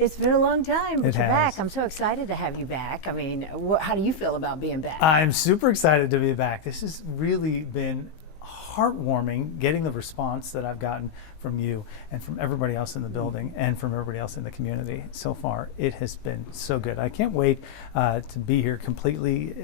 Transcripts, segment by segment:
It's been a long time, but It you're has. back. I'm so excited to have you back. I mean, how do you feel about being back? I'm super excited to be back. This has really been heartwarming, getting the response that I've gotten from you and from everybody else in the building and from everybody else in the community so far. It has been so good. I can't wait to be here completely,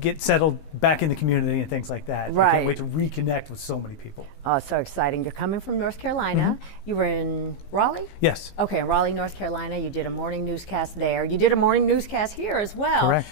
get settled back in the community and things like that. I Right. can't wait to reconnect with so many people. Oh, so exciting. You're coming from North Carolina. You were in Raleigh? Yes. Okay, in Raleigh, North Carolina. You did a morning newscast there. You did a morning newscast here as well. Correct.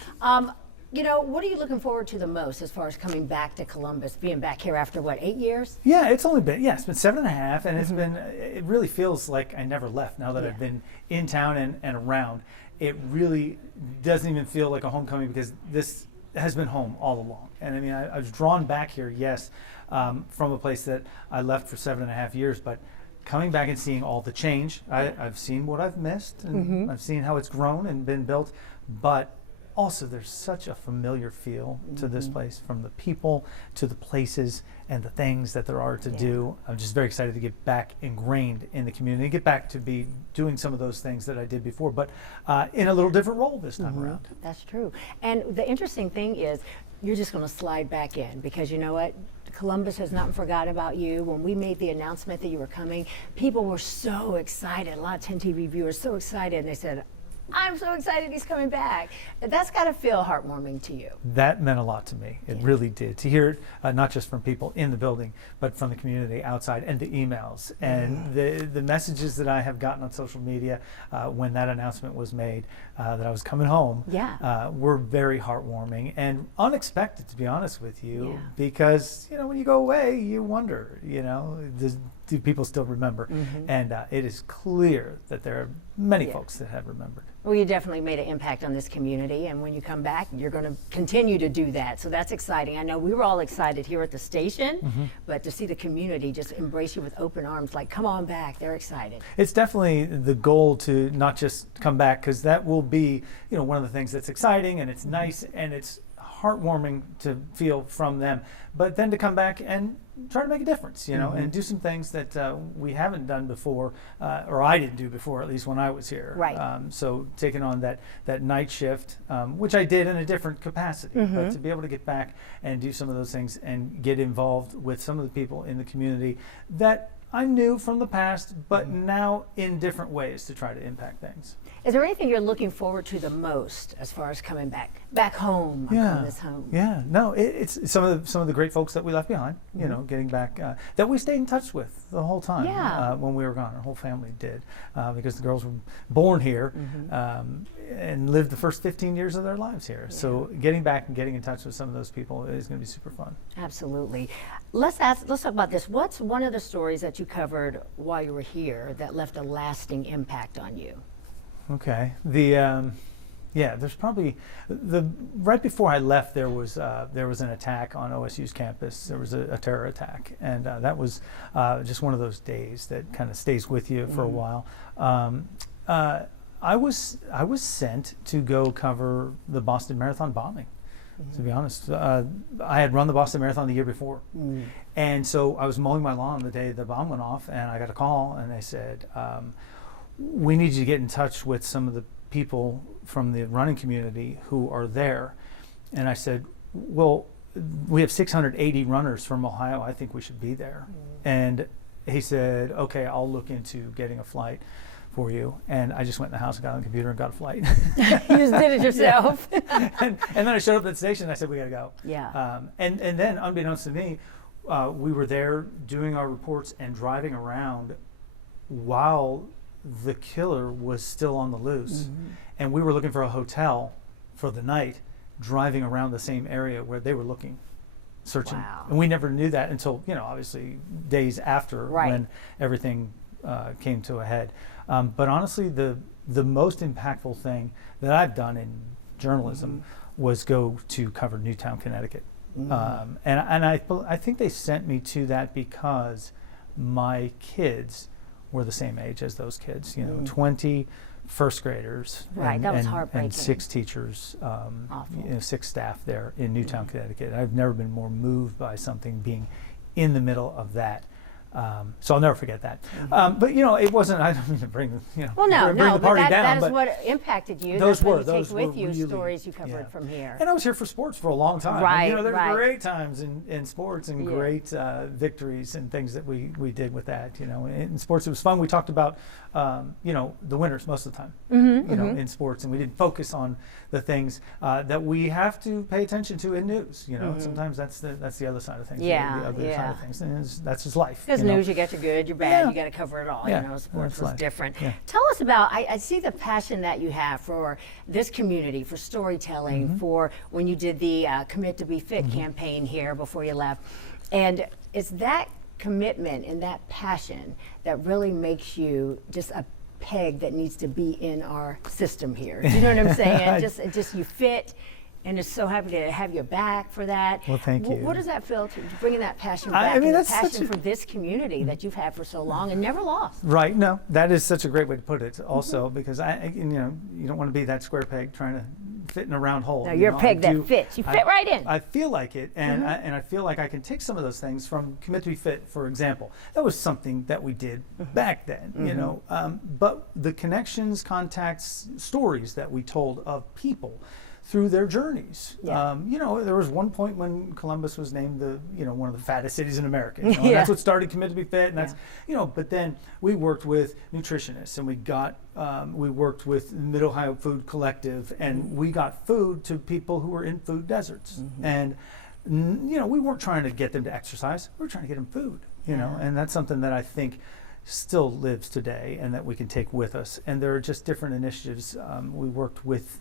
What are you looking forward to the most as far as coming back to Columbus, being back here after, 8 years? Yeah, it's been 7.5, and it really feels like I never left now that I've been in town and around. It really doesn't even feel like a homecoming because this has been home all along. And I mean, I was drawn back here, yes, from a place that I left for 7.5 years, but coming back and seeing all the change, I've seen what I've missed, and I've seen how it's grown and been built, but also there's such a familiar feel to this place, from the people to the places and the things that there are to do. I'm just very excited to get back ingrained in the community, get back to be doing some of those things that I did before, but in a little different role this time around. That's true. And the interesting thing is, you're just going to slide back in because you know what? Columbus has not forgot about you. When we made the announcement that you were coming, people were so excited. A lot of 10 TV viewers so excited, and they said, I'm so excited he's coming back. That's got to feel heartwarming to you. That meant a lot to me. It really did. To hear it, not just from people in the building, but from the community outside, and the emails and the messages that I have gotten on social media when that announcement was made that I was coming home were very heartwarming and unexpected, to be honest with you, because when you go away, you wonder, do people still remember? And it is clear that there are many folks that have remembered. Well, you definitely made an impact on this community, and when you come back, you're going to continue to do that. So that's exciting. I know we were all excited here at the station, but to see the community just embrace you with open arms, like, come on back, they're excited. It's definitely the goal to not just come back, because that will be, one of the things that's exciting and it's nice and it's heartwarming to feel from them, but then to come back and try to make a difference, and do some things that we haven't done before, or I didn't do before, at least when I was here. Right. So taking on that night shift, which I did in a different capacity, but to be able to get back and do some of those things and get involved with some of the people in the community that I knew from the past, but now in different ways to try to impact things. Is there anything you're looking forward to the most as far as coming back home, Columbus home? Yeah, no, it's some of the great folks that we left behind, getting back, that we stayed in touch with the whole time when we were gone. Our whole family did, because the girls were born here and lived the first 15 years of their lives here. So getting back and getting in touch with some of those people is going to be super fun. Absolutely. Let's talk about this. What's one of the stories that you covered while you were here that left a lasting impact on you? Okay. There's probably right before I left, there was an attack on OSU's campus. There was a terror attack, and that was just one of those days that kind of stays with you for a while. I was sent to go cover the Boston Marathon bombing. To be honest, I had run the Boston Marathon the year before, and so I was mowing my lawn the day the bomb went off, and I got a call, and they said, we need you to get in touch with some of the people from the running community who are there. And I said, well, we have 680 runners from Ohio. I think we should be there. And he said, okay, I'll look into getting a flight for you. And I just went in the house and got on the computer and got a flight. You just did it yourself. And then I showed up at the station and I said, we got to go. Yeah. And then, unbeknownst to me, we were there doing our reports and driving around while the killer was still on the loose. And we were looking for a hotel for the night, driving around the same area where they were looking, searching. Wow. And we never knew that until, obviously days after when everything came to a head. But honestly, the most impactful thing that I've done in journalism was go to cover Newtown, Connecticut. And I think they sent me to that because my kids were the same age as those kids, 20 first graders that was heartbreaking. and 6 teachers, 6 staff there in Newtown, Connecticut. I've never been more moved by something being in the middle of that. So I'll never forget that. But it wasn't. I don't mean to bring Well, bring the party but down. that is what impacted you. Those That's what were you those take were with you really, stories you covered from here. And I was here for sports for a long time. Right, And, there right. were great times in sports and great victories and things that we did with that. In sports it was fun. We talked about the winners most of the time. In sports, and we didn't focus on the things that we have to pay attention to in news. Sometimes that's the other side of things. The other side of things, and that's just life. Because news, you get your good, your bad, you got to cover it all. Sports was different. Tell us about. I see the passion that you have for this community, for storytelling, for when you did the Commit to Be Fit campaign here before you left, and it's that commitment and that passion that really makes you just a peg that needs to be in our system here. Do you know what I'm saying? just you fit. And it's so happy to have you back for that. Well, thank you. What does that feel to bringing that passion back? And the passion for this community that you've had for so long and never lost. Right. No, that is such a great way to put it. Also, because you don't want to be that square peg trying to fit in a round hole. No, you're a peg that fits. You fit right in. I feel like it, and I feel like I can take some of those things from Commit to Be Fit, for example. That was something that we did back then, but the connections, contacts, stories that we told of people through their journeys. There was one point when Columbus was named one of the fattest cities in America. And that's what started Commit to Be Fit, and that's but then we worked with nutritionists, and we worked with Mid Ohio Food Collective, and we got food to people who were in food deserts. And we weren't trying to get them to exercise, we were trying to get them food, and that's something that I think still lives today and that we can take with us. And there are just different initiatives. We worked with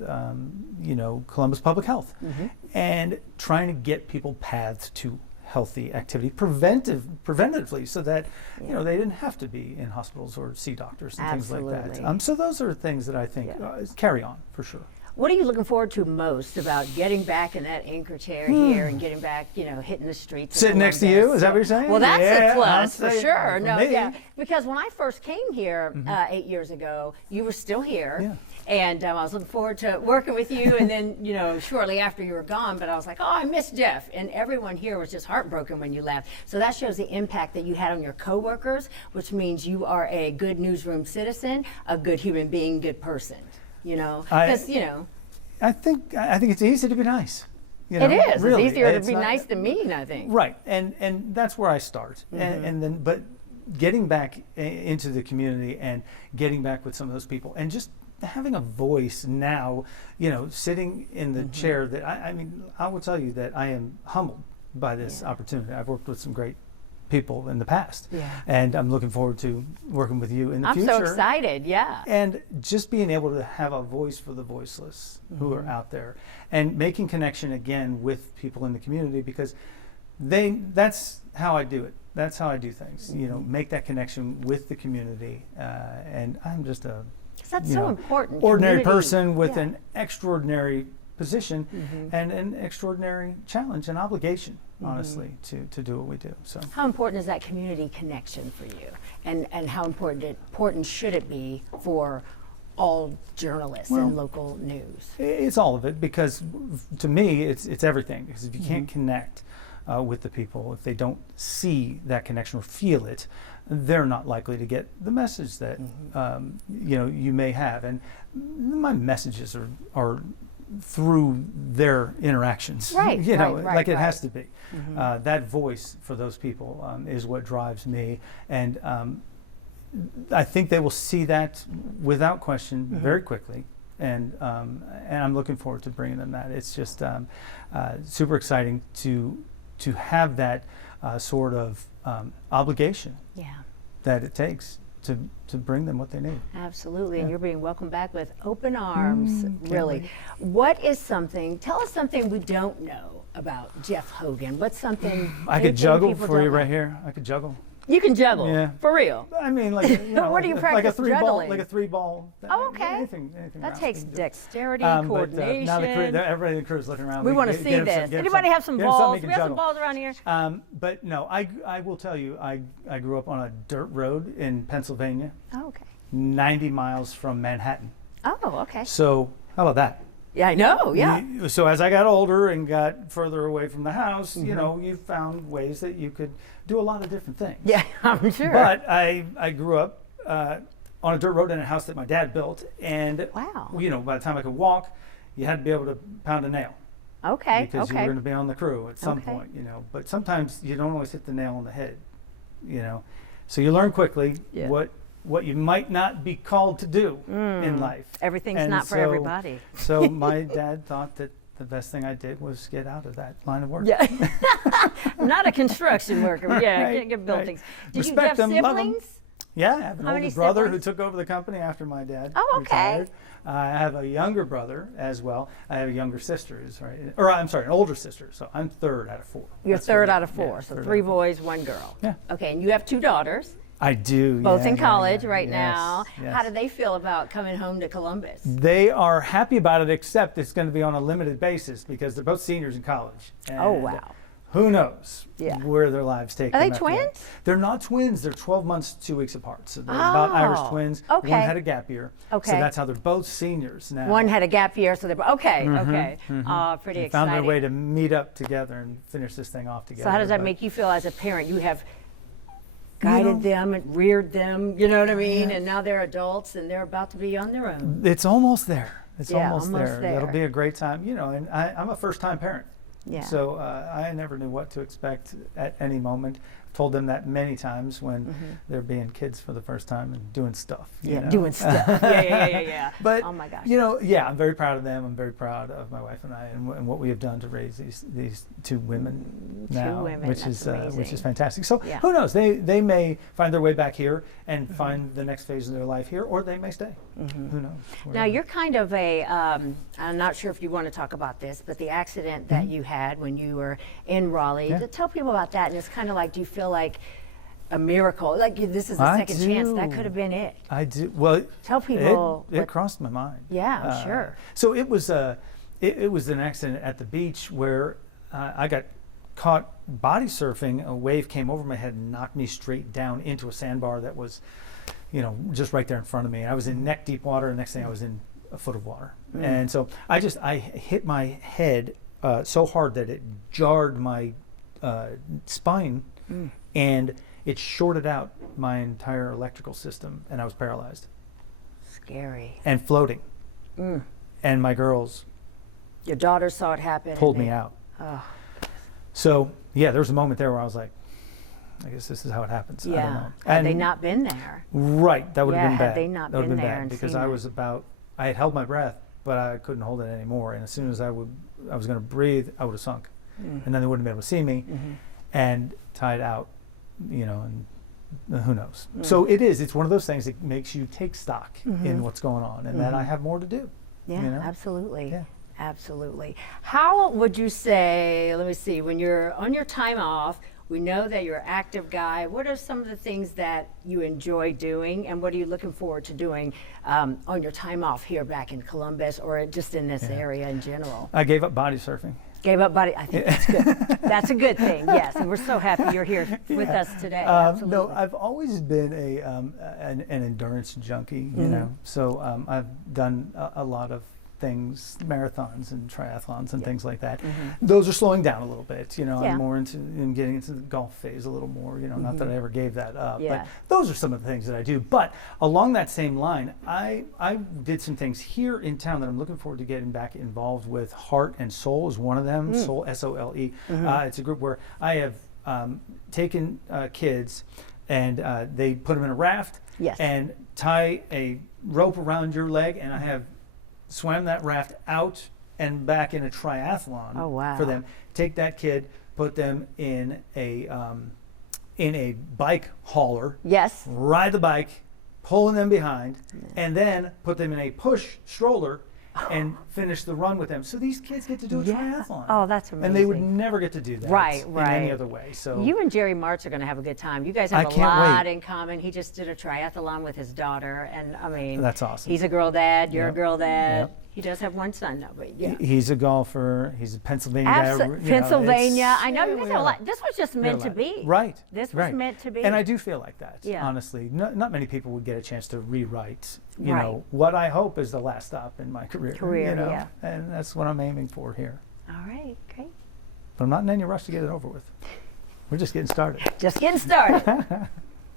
Columbus Public Health and trying to get people paths to healthy activity preventatively, so that they didn't have to be in hospitals or see doctors and things like that. So those are things that I think carry on for sure. What are you looking forward to most about getting back in that anchor chair here and getting back, hitting the streets? Sitting next to you, is that what you're saying? Well, that's a plus for sure. For Because when I first came here 8 years ago, you were still here. And I was looking forward to working with you, and then, shortly after you were gone, but I was like, oh, I miss Jeff. And everyone here was just heartbroken when you left. So that shows the impact that you had on your coworkers, which means you are a good newsroom citizen, a good human being, good person. I think it's easy to be nice. It is. Really. It's easier to be nice than mean, I think. Right, and that's where I start. And then, but getting back into the community and getting back with some of those people, and just having a voice now, sitting in the chair that I will tell you that I am humbled by this opportunity. I've worked with some great people in the past, and I'm looking forward to working with you in the future. I'm so excited, and just being able to have a voice for the voiceless who are out there, and making connection again with people in the community, because that's how I do it. That's how I do things. Make that connection with the community, and I'm just a so important. Ordinary person with an extraordinary position and an extraordinary challenge and obligation, honestly, to do what we do. So how important is that community connection for you, and how important should it be for all journalists and local news? It's all of it, because to me it's everything, because if you can't connect with the people, if they don't see that connection or feel it, they're not likely to get the message that you may have. And my messages are through their interactions, like it has to be. That voice for those people is what drives me, and I think they will see that without question very quickly. And I'm looking forward to bringing them that. It's just super exciting to have that sort of obligation that it takes to bring them what they need. Absolutely, and you're being welcomed back with open arms, really. What is tell us something we don't know about Jeff Hogan. What's something I could juggle for you right here. I could juggle. You can juggle, for real. I mean, like what do you practice like a three juggling? ball, like a 3-ball. Oh, okay. Anything that takes dexterity, but, coordination. now everybody in the crew is looking around. We want to see this. Anybody have some balls? We have some balls around here. But no, I will tell you, I grew up on a dirt road in Pennsylvania. Oh, okay. 90 miles from Manhattan. Oh, okay. So how about that? Yeah, I know. Yeah. So as I got older and got further away from the house, you know, you found ways that you could do a lot of different things. Yeah, I'm sure. But I grew up on a dirt road in a house that my dad built, and Wow. you know, by the time I could walk, you had to be able to pound a nail. Okay. Because you were going to be on the crew at some Okay. point, you know. But sometimes you don't always hit the nail on the head, you know. So you learn quickly Yeah. what you might not be called to do in life. Everything's And not for so- everybody. So my dad thought that the best thing I did was get out of that line of work. Yeah. I'm not a construction worker. Yeah, I Right, can't get buildings. Did you Respect have them, love 'em. siblings? Yeah, I have an How older many brother who siblings? took over the company after my dad Oh, okay. retired. I have a younger brother as well. I have a younger sister, or I'm sorry, an older sister. So I'm third out of four. You're That's third what- out of four, yeah, so third 3 out of four. boys, 1 girl. Yeah. Okay, and you have 2 daughters, I do. both in yeah, college yeah. right Yes, now. yes. How do they feel about coming home to Columbus? They are happy about it, except it's going to be on a limited basis because they're both seniors in college. Oh, And wow. Who knows Yeah. where their lives take Are them they after that. twins? They're not twins. They're 12 months, 2 weeks apart. So they're about Irish Oh, twins. okay. One had a gap year. Okay. So that's how they're both seniors now. One had a gap year, so they're okay. Okay, pretty They exciting. found their way to meet up together and finish this thing off together. So how does that but- make you feel as a parent? You have guided them and reared them, you know what I mean? Yeah. And now they're adults and they're about to be on their own. It's almost there. It's Yeah, almost almost there. It'll there. be a great time, you know. And I'm a first-time parent. Yeah. So I never knew what to expect at any moment. Told them that many times when they're being kids for the first time and doing stuff. you know. doing stuff. Yeah. But Oh my gosh. you know, yeah, I'm very proud of them. I'm very proud of my wife and I, and what we have done to raise these 2 women now, women, which that's is which amazing. is fantastic. So Yeah. who knows? They may find their way back here and find the next phase of their life here, or they may stay. Who knows? Now you're kind of a, I'm not sure if you want to talk about this, but the accident that you had when you were in Raleigh, Yeah. to tell people about that. And it's kind of like, do you feel like a miracle? Like this is a I second chance. That do. could have been it. I do. Well, Tell people it what- crossed my mind. Yeah, I'm sure. So it was it was an accident at the beach where I got caught body surfing. A wave came over my head and knocked me straight down into a sandbar that was, you know, just right there in front of me. I was in neck deep water, and next thing I was in a foot of water. And so I hit my head so hard that it jarred my spine, and it shorted out my entire electrical system, and I was paralyzed Scary. and floating. And my girls Your daughter saw it happen. pulled and me they- out. Oh, So yeah, there was a moment there where I was like, I guess this is how it happens. I don't yeah. know. Had they And- not been there? Right, that would Yeah, have been had bad. they not that would been have there bad and because seen I that. was I had held my breath, but I couldn't hold it anymore. And as soon as I was going to breathe, I would have sunk, and then they wouldn't have been able to see me, and tied out, you know, and who knows. So it's one of those things that makes you take stock in what's going on, and that I have more to do. Yeah, you know? absolutely. Yeah. Absolutely. How would you say, let me see, when you're on your time off, we know that you're an active guy. What are some of the things that you enjoy doing, and what are you looking forward to doing on your time off here back in Columbus or just in this area in general? I gave up body surfing. Gave up body. I think that's good. That's a good thing, yes. And we're so happy you're here with us today. Absolutely. No, I've always been an endurance junkie, you know. So I've done a lot of things, marathons and triathlons and things like that. Those are slowing down a little bit, you know. Yeah. I'm more into getting into the golf phase a little more, you know. Not that I ever gave that up, Yeah. but those are some of the things that I do. But along that same line, I did some things here in town that I'm looking forward to getting back involved with. Heart and Soul is one of them. Soul, SOLE. It's a group where I have taken kids and they put them in a raft Yes. and tie a rope around your leg, and I have swam that raft out and back in a triathlon Oh, wow. for them. Take that kid, put them in a bike hauler, Yes. ride the bike, pulling them behind, and then put them in a push stroller and finish the run with them. So these kids get to do a triathlon. Oh, that's amazing. And they would never get to do that Right, in right. any other way. So You and Jerry March are going to have a good time. You guys I have a can't lot wait. in common. He just did a triathlon with his daughter, and I mean, That's awesome. He's a girl dad. You're a Yep. girl dad. Yep. He does have one son, though, but yeah. He's a golfer. He's a Pennsylvania guy. Pennsylvania. I know. yeah, You guys have a lot. This was just meant to be. Right. This was right. meant to be. And I do feel like that, Yeah. honestly. Not many people would get a chance to rewrite, you Right. know, what I hope is the last stop in my career. You know? Yeah. And that's what I'm aiming for here. All right, great. But I'm not in any rush to get it over with. We're just getting started. Just getting started.